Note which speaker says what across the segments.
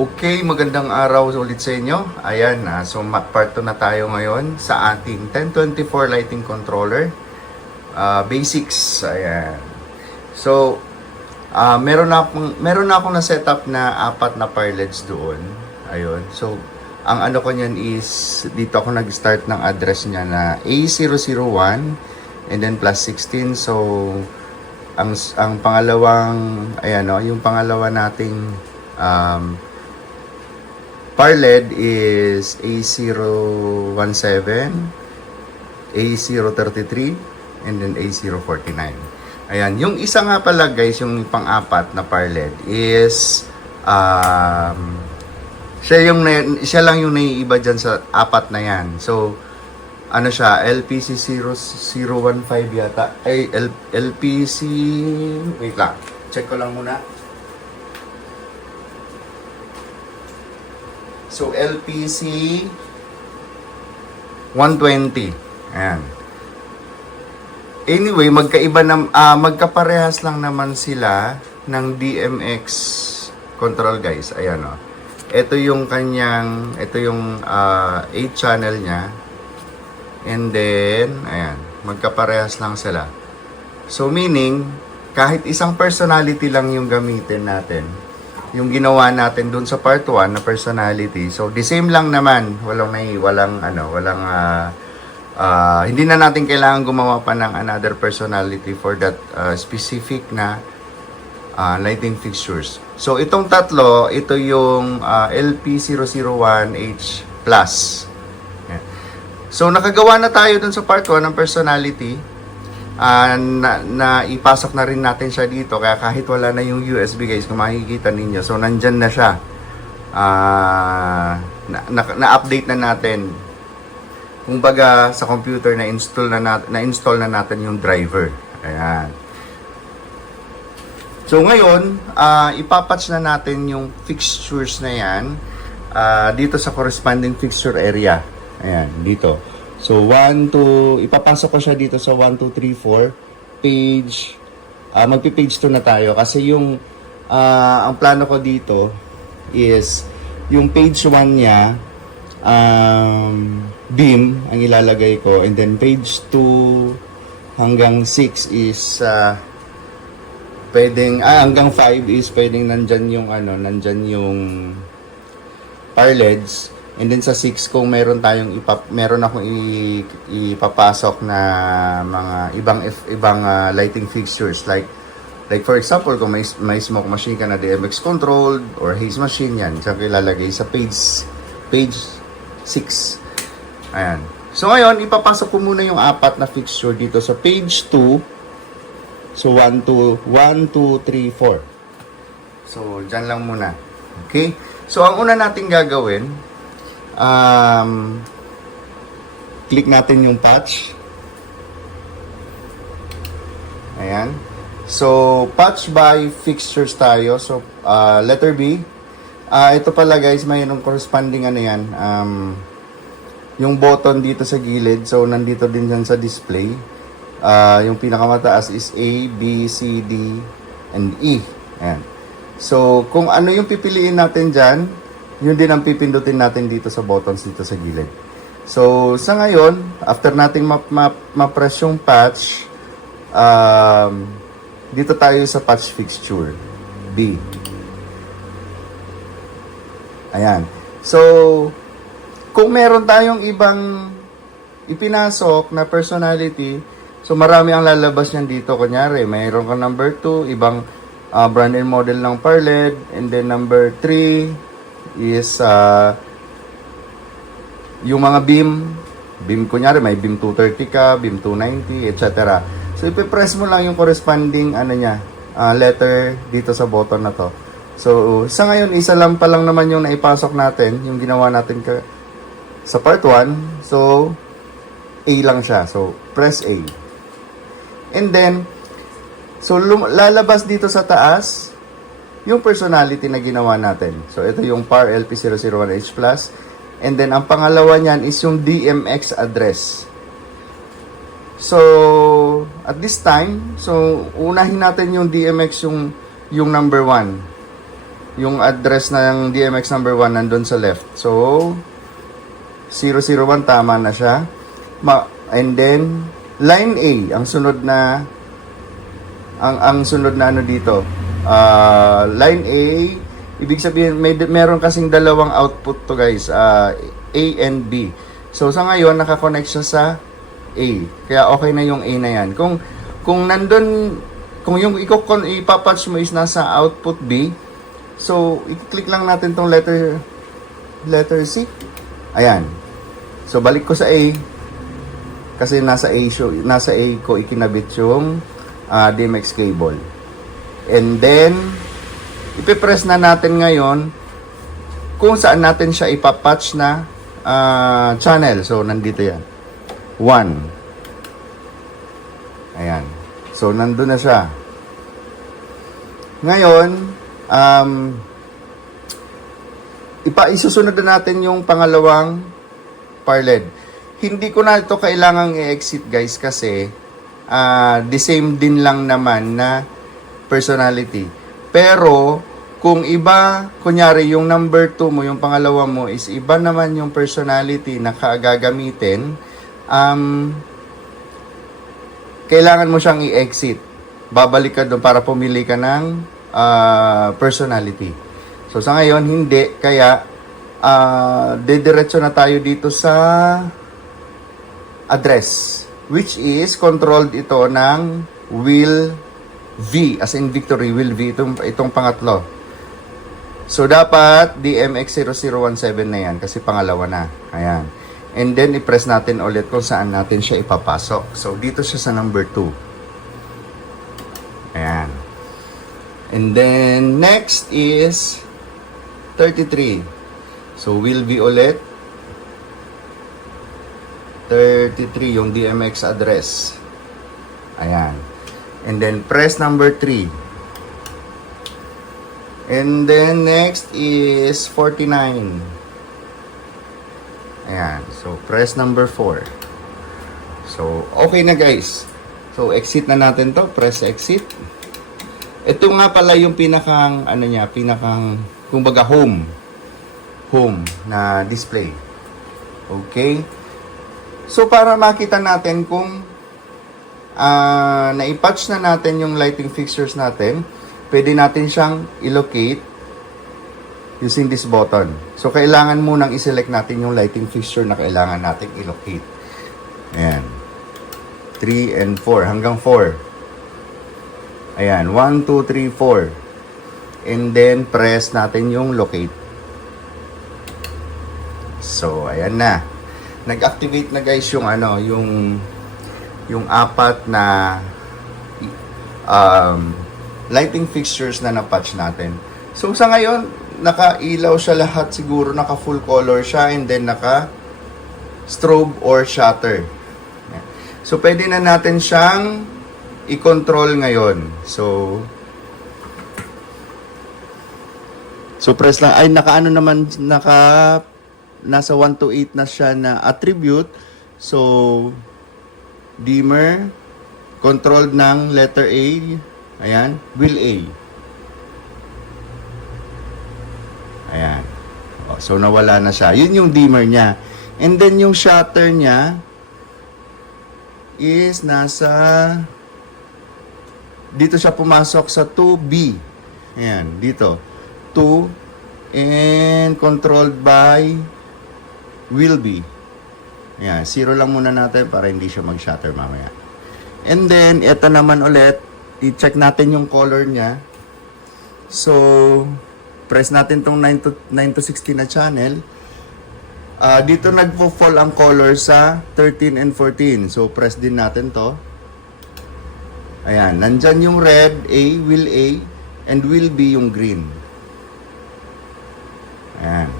Speaker 1: Okay, magandang araw ulit sa inyo. Ayan, ah, so part 2 na tayo ngayon sa ating 1024 lighting controller. Ah, basics, ayan. So, ah, meron na akong meron na akong na setup na apat na parlets doon. Ayun. So, ang ano ko niyan is dito ako nag-start ng address niya na A001 and then plus 16. So, ang ang pangalawang ayan no, yung pangalawa nating um, Parled is A017, A033, and then A049. Ayan, yung isa nga pala guys, yung pang-apat na Parled is um, siya yung siya lang yung naiiba diyan sa apat na yan. So ano siya, LPC 0015 yata. Ay, L- LPC wait lang. Check ko lang muna. So, LPC 120. Ayan. Anyway, magkaiba na, ah, magkaparehas lang naman sila ng DMX control guys. Ayan o. Ito yung kanyang, ito yung 8 channel niya. And then, ayan, magkaparehas lang sila. So, meaning, kahit isang personality lang yung gamitin natin, yung ginawa natin dun sa part 1 na personality. So, the same lang naman. Walang may, walang, ano, walang, ah, ah, hindi na natin kailangan gumawa pa ng another personality for that ah, specific na ah, lighting fixtures. So, itong tatlo, ito yung ah, LP001H+. Yan. So, nakagawa na tayo dun sa part 1 ng personality. Ah, na, na ipasok na rin natin siya dito. Kaya kahit wala na yung USB guys kung makikita ninyo so nandyan na siya. Ah, na, na, na-update na natin. Kumbaga sa computer na install na nat- na install na natin yung driver. Ayan. So ngayon ah, ipapatch na natin yung fixtures na yan ah, dito sa corresponding fixture area. Ayan dito So, 1, 2, ipapasok ko siya dito sa 1, 2, 3, 4, page, ah magpi-page 2 na tayo kasi yung, ah, ang plano ko dito is, yung page 1 niya, um, beam, ang ilalagay ko, and then page 2 hanggang 6 is, ah, pwedeng, ah, hanggang 5 is pwedeng nandyan yung, ano, nandyan yung, parleds, And then sa 6 kung meron tayong ipap meron akong ipapasok na mga ibang if- ibang ah, lighting fixtures like like for example kung may may smoke machine ka na DMX controlled or haze machine yan sa ilalagay sa page page 6. Ayan. So ngayon ipapasok ko muna yung apat na fixture dito sa page 2. So 1 2 1 2 3 4. So diyan lang muna. Okay? So ang una nating gagawin um, click natin yung patch. Ayan. So, patch by fixtures tayo. So, uh, letter B. Ah, ito pala guys, mayroong corresponding ano yan. Um, yung button dito sa gilid. So, nandito din yan sa display. Ah, yung pinakamataas is A, B, C, D, and E. Ayan. So, kung ano yung pipiliin natin dyan, yun din ang pipindutin natin dito sa buttons dito sa gilid. So, sa ngayon, after nating ma- ma- ma-press yung patch, um, dito tayo sa patch fixture, B. Ayan. So, kung meron tayong ibang ipinasok na personality, so marami ang lalabas niyan dito. Kunyari, mayroon ka number 2, ibang ah, brand and model ng Parled, and then number 3 is ah, yung mga beam, beam kunyari may beam 230 ka, beam 290, etc. So ipipress mo lang yung corresponding ano niya, ah, letter dito sa button na to. So sa ngayon isa lang pa lang naman yung naipasok natin, yung ginawa natin ka, sa part 1. So A lang siya. So press A. And then so lalabas dito sa taas yung personality na ginawa natin. So, ito yung PAR LP001H+. And then, ang pangalawa niyan is yung DMX address. So, at this time, so, unahin natin yung DMX yung, yung number one. yung address ng DMX number 1 nandun sa left. So, 001 tama na siya. Ma and then, line A, ang sunod na, ang, ang sunod na ano dito, Ah, line A, ibig sabihin, may, meron kasing dalawang output to guys, ah, A and B. So, sa ngayon, nakakonect siya sa A. Kaya okay na yung A na yan. Kung, kung nandun, kung yung ipapatch mo is nasa output B, so, i-click lang natin tong letter, letter C. Ayan. So, balik ko sa A. Kasi nasa A, show, nasa A ko ikinabit yung ah, DMX cable. And then, ipipress na natin ngayon kung saan natin siya ipapatch na ah, channel. So, nandito yan. 1. Ayan. So, nandun na siya. Ngayon, um, ipa isusunod na natin yung pangalawang parled. Hindi ko na ito kailangang i-exit guys kasi ah, the same din lang naman na personality. Pero, kung iba, kunyari yung number 2 mo, yung pangalawa mo is iba naman yung personality na kagagamitin, um, kailangan mo siyang i-exit. Babalik ka doon para pumili ka ng ah, personality. So, sa ngayon, hindi. Kaya, ah, didiretso na tayo dito sa address, which is controlled ito ng will V, as in victory, will V, itong, itong pangatlo. So, dapat DMX0017 na yan, kasi pangalawa na. Ayan. And then, i-press natin ulit kung saan natin siya ipapasok. So, dito siya sa number 2. Ayan. And then, next is 33. So, will be ulit. 33, yung DMX address. Ayan. And then, press number 3. And then, next is 49. Ayan. So, press number 4. So, okay na guys. So, exit na natin to. Press exit. Ito nga pala yung pinakang, ano niya, pinakang, kumbaga home. Home na display. Okay? So, para makita natin kung ah na-patch na natin yung lighting fixtures natin, pwede natin siyang i-locate using this button. So, kailangan munang i-select natin yung lighting fixture na kailangan natin i-locate. Ayan. 3 and 4. Hanggang 4. Ayan. 1, 2, 3, 4. And then, press natin yung locate. So, ayan na. Nag-activate na guys yung ano, yung yung apat na um, lighting fixtures na na-patch natin. So, sa ngayon, naka-ilaw siya lahat siguro, naka-full color siya, and then naka strobe or shutter. So, pwede na natin siyang i-control ngayon. So, so press lang. Ay, naka ano naman, naka nasa 1 to 8 na siya na attribute. So, dimmer, controlled ng letter A. Ayan, will A. Ayan. O, so, nawala na siya. Yun yung dimmer niya. And then, yung shutter niya is nasa dito siya pumasok sa 2B. Ayan, dito. 2 and controlled by will be. Ayan, zero lang muna natin para hindi siya mag-shutter mamaya. And then, ito naman ulit, i-check natin yung color niya. So, press natin tong 9 to, 9 to 16 na channel. Ah, dito nagpo-fall ang color sa 13 and 14. So, press din natin to. Ayan, nandyan yung red, A, will A, and will be yung green. Ayan.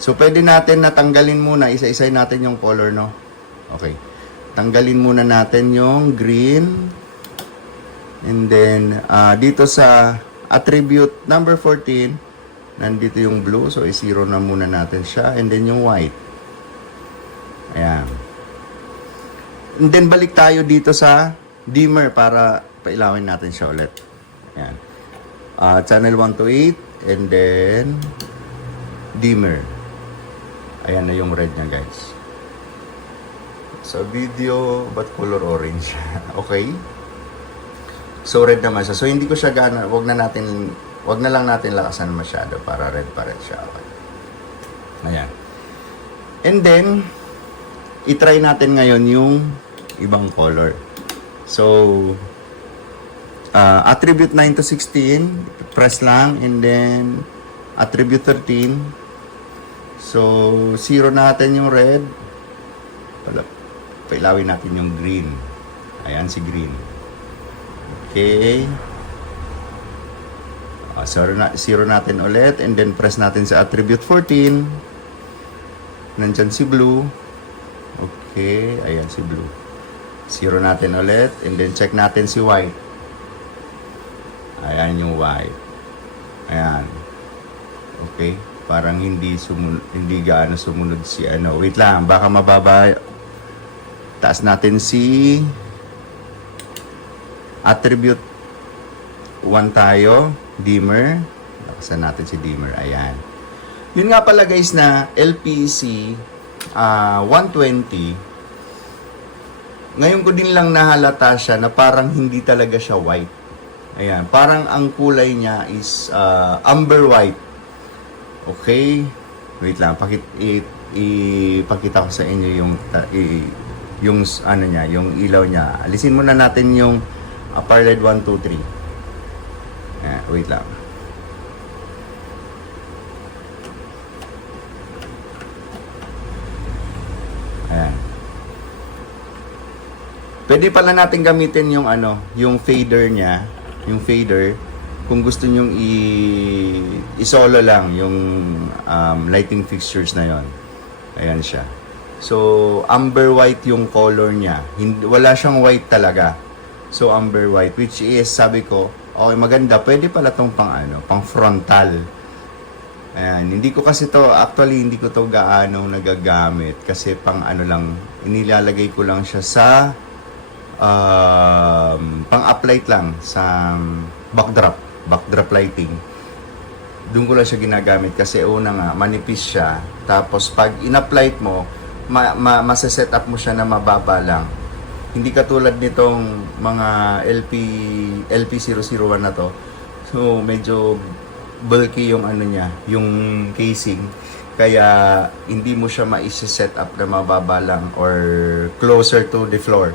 Speaker 1: So, pwede natin natanggalin muna, isa-isay natin yung color, no? Okay. Tanggalin muna natin yung green. And then, ah, dito sa attribute number 14, nandito yung blue. So, i-zero na muna natin siya. And then, yung white. Ayan. And then, balik tayo dito sa dimmer para pailawin natin siya ulit. Ayan. Ah, channel 1 to 8. and then dimmer. Ayan na yung red niya guys. Sa video, ba't color orange? okay? So red naman siya. So hindi ko siya gana, wag na natin, wag na lang natin lakasan masyado para red pa rin siya. Okay. Ayan. And then, itry natin ngayon yung ibang color. So, uh, attribute 9 to 16, press lang, and then attribute 13. So, zero natin yung red. Wala. Pailawin natin yung green. Ayan si green. Okay. Uh, zero, na, zero natin ulit, and then press natin sa attribute 14. Nandyan si blue. Okay, ayan si blue. Zero natin ulit, and then check natin si white. Ayan yung white. Ayan. Okay, parang hindi sumun hindi gaano sumunod si ano. Wait lang, baka mababa. Taas natin si attribute 1 tayo, dimmer. Lakasan natin si dimmer. Ayan. Yun nga pala guys na LPC ah, 120 ngayon ko din lang nahalata siya na parang hindi talaga siya white. Ayan, parang ang kulay niya is ah, amber white. Okay? Wait lang, pakit i, ipakita ko sa inyo yung i- yung ano niya, yung ilaw niya. Alisin muna natin yung uh, parallel 1 2 3. Ayan, wait lang. Ayan. Pwede pala natin gamitin yung ano, yung fader niya, yung fader kung gusto nyong i isolo lang yung um, lighting fixtures na yon. Ayan siya. So, amber white yung color niya. Hindi, wala siyang white talaga. So, amber white which is sabi ko, okay maganda, pwede pala tong pang ano, pang frontal. Ayan, hindi ko kasi to, actually hindi ko to gaano nagagamit kasi pang ano lang, inilalagay ko lang siya sa um, pang-uplight lang sa um, backdrop, backdrop lighting. Doon ko lang siya ginagamit kasi una nga, manipis siya. Tapos pag in-uplight mo, ma, ma, masaset up mo siya na mababa lang. Hindi katulad nitong mga LP LP001 na to. So medyo bulky yung ano niya, yung casing. Kaya hindi mo siya ma-set up na mababa lang or closer to the floor.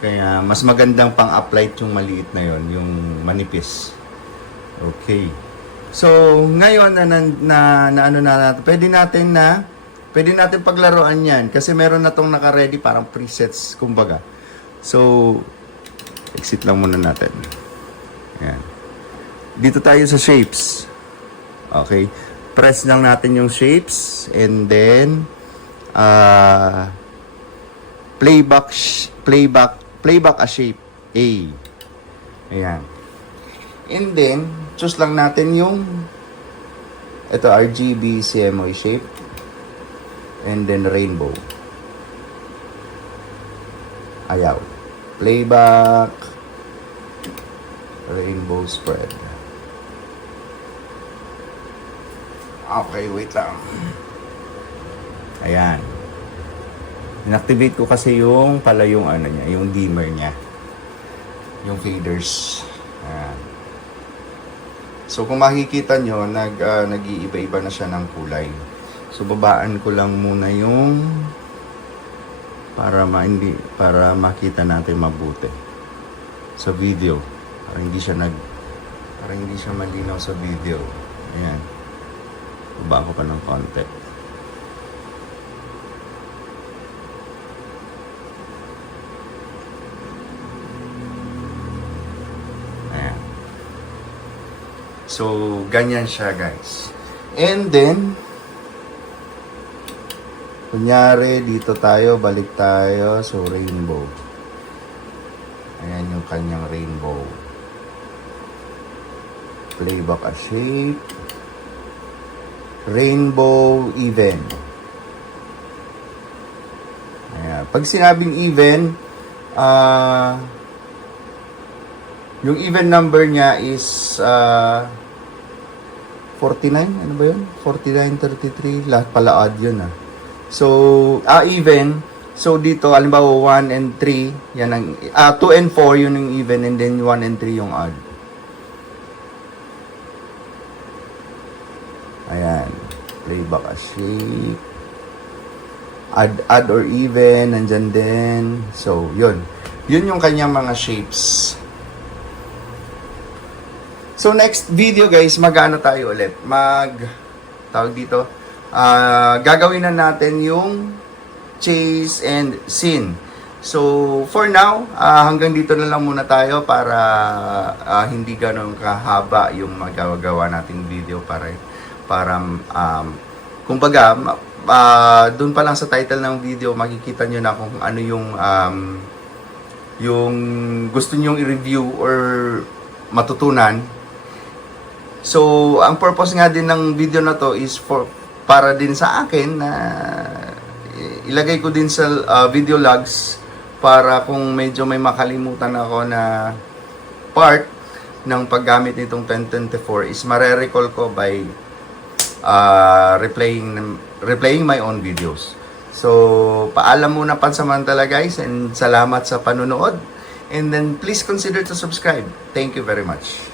Speaker 1: Kaya mas magandang pang-uplight yung maliit na yon, yung manipis. Okay. So, ngayon na, na, na, ano na natin, pwede natin na pwede natin paglaruan 'yan kasi meron na tong naka-ready parang presets kumbaga. So, exit lang muna natin. Ayan. Dito tayo sa shapes. Okay. Press lang natin yung shapes and then uh, playback playback playback a shape A. Ayan. And then, choose lang natin yung ito RGB CMOS shape and then rainbow. Ayaw. Playback rainbow spread. Okay, wait lang. Ayan. Inactivate ko kasi yung pala yung ano niya, yung dimmer niya. Yung faders. Ayan. So kung makikita nyo, nag, ah, nag-iiba-iba na siya ng kulay. So babaan ko lang muna yung para ma hindi para makita natin mabuti sa video. Para hindi siya nag para hindi siya malinaw sa video. Ayan. Baba ko pa ng konti. So, ganyan siya guys. And then, kunyari, dito tayo, balik tayo. So, rainbow. Ayan yung kanyang rainbow. Playback a shape. Rainbow even. Ayan. Pag sinabing even, ah, yung even number niya is uh, 49, ano ba yun? 49, 33, lahat pala odd yun ah. So, ah, even. So, dito, halimbawa 1 and 3, yan ang, ah, 2 and 4, yun yung even, and then 1 and 3 yung odd. Ayan. Playback as shape. Add, add or even, nandyan din. So, yun. Yun yung kanyang mga shapes. So, next video guys, mag-ano tayo ulit? Mag, tawag dito, ah gagawin na natin yung chase and scene. So, for now, ah, hanggang dito na lang muna tayo para ah, hindi ganun kahaba yung magagawa nating video para para um, kumbaga ah, doon pa lang sa title ng video makikita nyo na kung ano yung um, yung gusto nyong i-review or matutunan So, ang purpose nga din ng video na to is for para din sa akin na ilagay ko din sa uh, video logs para kung medyo may makalimutan ako na part ng paggamit nitong 1024 is mare-recall ko by uh, replaying replaying my own videos. So, paalam muna pansamantala guys and salamat sa panunood. And then please consider to subscribe. Thank you very much.